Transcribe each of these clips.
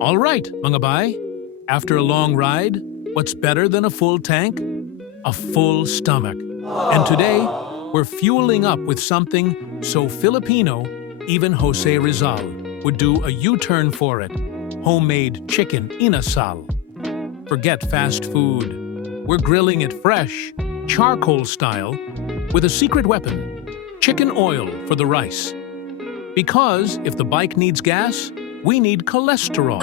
All right, mga bay. After a long ride, what's better than a full tank? A full stomach. And today, we're fueling up with something so Filipino, even Jose Rizal would do a U-turn for it. Homemade chicken inasal. Forget fast food. We're grilling it fresh, charcoal style, with a secret weapon, chicken oil for the rice. Because if the bike needs gas, we need cholesterol.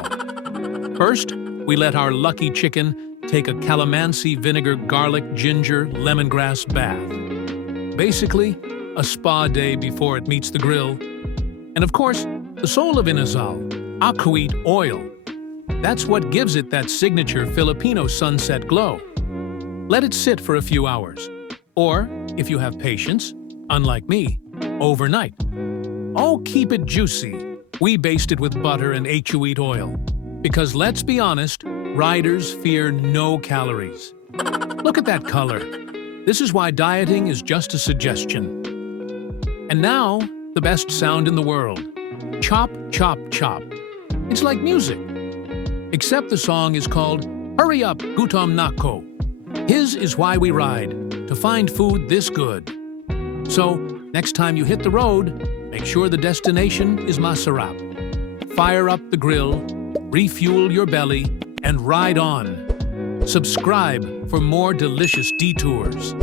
First, we let our lucky chicken take a calamansi vinegar garlic ginger lemongrass bath. Basically, a spa day before it meets the grill. And of course, the soul of Inasal, aquavit oil. That's what gives it that signature Filipino sunset glow. Let it sit for a few hours. Or, if you have patience, unlike me, overnight. Oh, keep it juicy. We baste it with butter and aquavit oil. Because let's be honest, riders fear no calories. Look at that color. This is why dieting is just a suggestion. And now, the best sound in the world. Chop, chop, chop. It's like music. Except the song is called Hurry Up, Gutom Nako. His is why we ride, to find food this good. So, next time you hit the road, make sure the destination is masarap. Fire up the grill, refuel your belly, and ride on. Subscribe for more delicious detours.